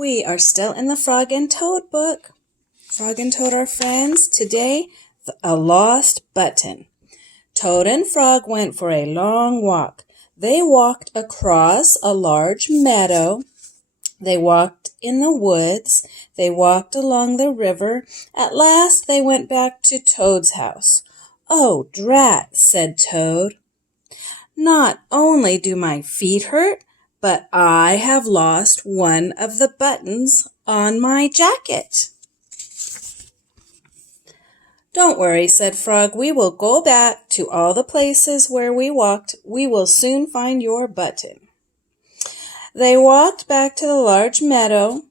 We are still in the Frog and Toad book. Frog and Toad are friends. Today, a lost button. Toad and Frog went for a long walk. They walked across a large meadow. They walked in the woods. They walked along the river. At last, they went back to Toad's house. "Oh, drat," said Toad. "Not only do my feet hurt, but I have lost one of the buttons on my jacket." "Don't worry," said Frog. "We will go back to all the places where we walked. We will soon find your button." They walked back to the large meadow.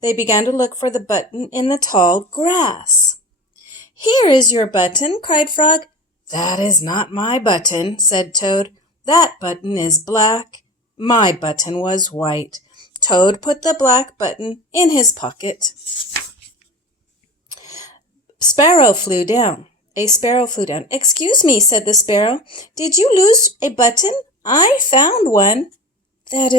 They began to look for the button in the tall grass. "Here is your button," cried Frog. "That is not my button," said Toad. "That button is black. My button was white." Toad put the black button in his pocket. Sparrow flew down. A sparrow flew down. "Excuse me," said the sparrow. "Did you lose a button? I found one." That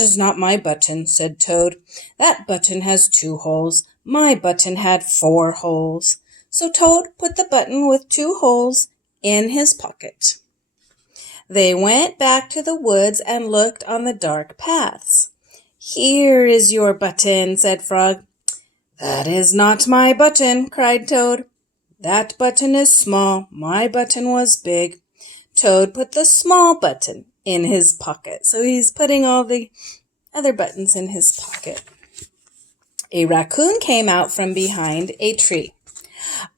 is not my button," said Toad. "That button has 2 holes. My button had 4 holes." So Toad put the button with 2 holes in his pocket. They went back to the woods and looked on the dark paths. "Here is your button," said Frog. "That is not my button," cried Toad. "That button is small. My button was big." Toad put the small button in his pocket. So he's putting all the other buttons in his pocket. A raccoon came out from behind a tree.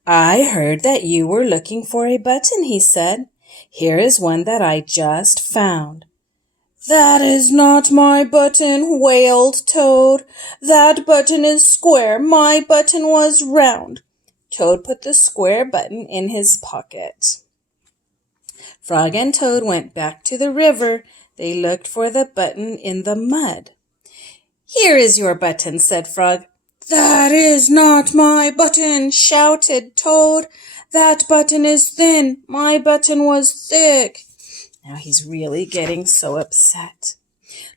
"I heard that you were looking for a button," he said. "Here is one that I just found." "That is not my button," wailed Toad. "That button is square. My button was round." Toad put the square button in his pocket. Frog and Toad went back to the river. They looked for the button in the mud. "Here is your button," said Frog. "That is not my button," shouted Toad. "That button is thin. My button was thick." Now he's really getting so upset.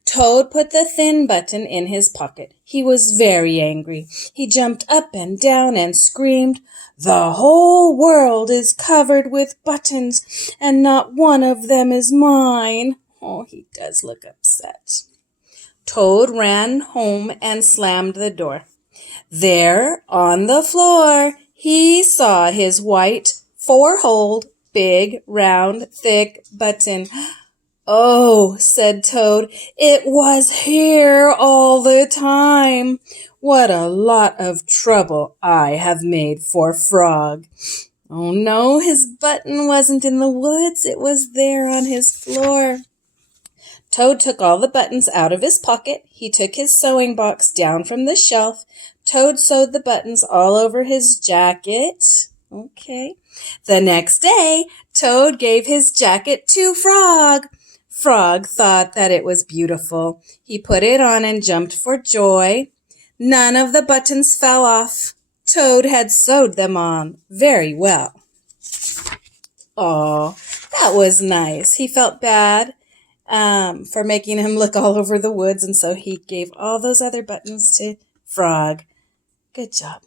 Toad put the thin button in his pocket. He was very angry. He jumped up and down and screamed, "The whole world is covered with buttons, and not one of them is mine." Oh, he does look upset. Toad ran home and slammed the door. There, on the floor, he saw his white, 4-holed, big, round, thick button. "Oh," said Toad, "it was here all the time. What a lot of trouble I have made for Frog." Oh no, his button wasn't in the woods. It was there on his floor. Toad took all the buttons out of his pocket. He took his sewing box down from the shelf. Toad sewed the buttons all over his jacket. Okay. The next day, Toad gave his jacket to Frog. Frog thought that it was beautiful. He put it on and jumped for joy. None of the buttons fell off. Toad had sewed them on very well. Oh, that was nice. He felt bad for making him look all over the woods, and so he gave all those other buttons to Frog. Good job.